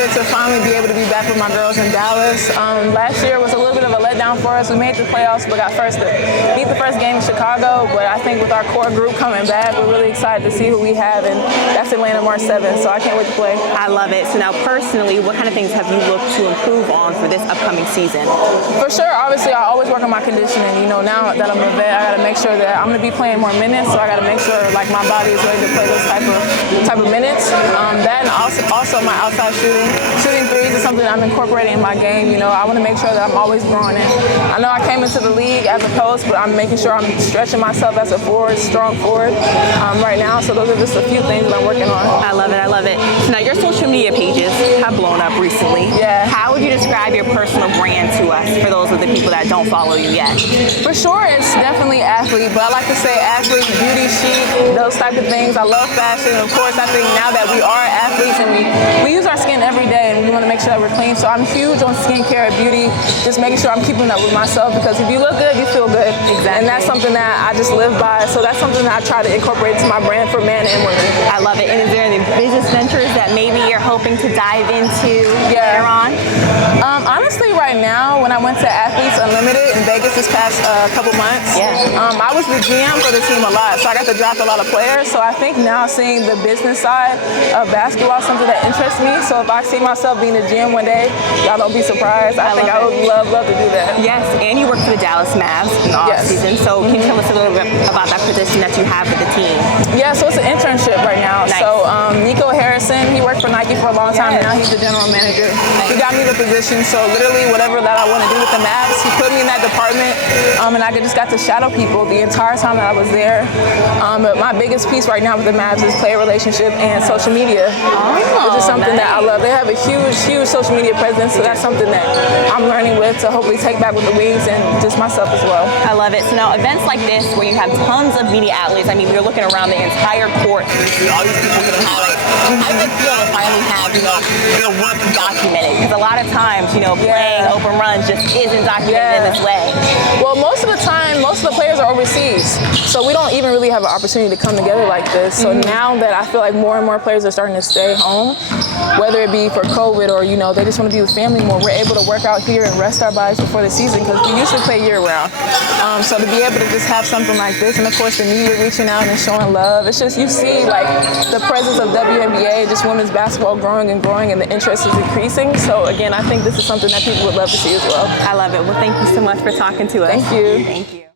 excited to finally be able to be back with my girls in Dallas. Last year was a little bit of a letdown for us. We made the playoffs, but got first to beat the first game in Chicago. But I think with our core group coming back, we're really excited to see who we have, and that's Atlanta March 7th, so I can't wait to play. I love it. So now personally, what kind of things have you looked to improve on for this upcoming season? For sure, obviously I always work on my conditioning. You know, now that I'm a vet, I gotta make sure that I'm gonna be playing more minutes, so I gotta make sure like my body is ready to play those type of minutes. That and also my outside shooting threes is something I'm incorporating in my game. You know, I want to make sure that I'm always growing it. I know I came into the league as a post, but I'm making sure I'm stretching myself as a forward, strong forward right now. So those are just a few things that I'm working on. I love it. I love it. So now your social media pages have blown up recently. Yeah. How would you describe your personal brand to us for those of the people that don't follow you yet? For sure, it's definitely athlete, but I like to say athlete, beauty, chic, those type of things. I love fashion. Of course, I think now that we are athletes and we use our skin every day and we want to make sure that we're clean. So I'm huge on skincare and beauty, just making sure I'm keeping up with myself, because if you look good, you feel good. Exactly. And that's something that I just live by. So that's something that I try to incorporate to my brand for men and women. I love it. And is there any business ventures that maybe you're hoping to dive into later on? Honestly, right now, when I went to Athletes Unlimited in Vegas this past couple months, I was the GM for the team a lot, so I got to draft a lot of players. So I think now seeing the business side of basketball is something that interests me. So if I see myself being a GM one day, y'all don't be surprised. I think I would love to do that. Yes, and you work for the Dallas Mavs in the offseason. So can you tell us a little bit about that position that you have with the team? Yeah, so it's an internship right now. Nice. So Nico Harrison, he worked for Nike for a long time, and now he's the general manager. He got me the position, so literally whatever that I want to do with the Mavs, he put me in that department, and I just got to shadow people the entire time that I was there. But my biggest piece right now with the Mavs is player relationship and social media. Which is something that I love. They have a huge social media presence, so that's something that I'm learning with to hopefully take back with the Wings and just myself as well. I love it. So now events like this where you have tons of media outlets, I mean, we're looking around the entire court and you see all these people getting highlights. How does it feel to finally have, your work documented? Because a lot of times, playing open runs just isn't documented in this way. Well, most of the time, most of the players are overseas, so we don't even really have an opportunity to come together like this. So now that I feel like more and more players are starting to stay home, whether it be for COVID or, they just want to be with family more, we're able to work out here and rest our bodies before the season, because we usually play year-round. So to be able to just have something like this, and of course the media reaching out and showing love, it's just, you see like the presence of WNBA, just women's basketball growing and growing, and the interest is increasing. So again, I think this is something that people would love to see as well. I love it. Well, thank you so much for talking to us. Thank you. Thank you.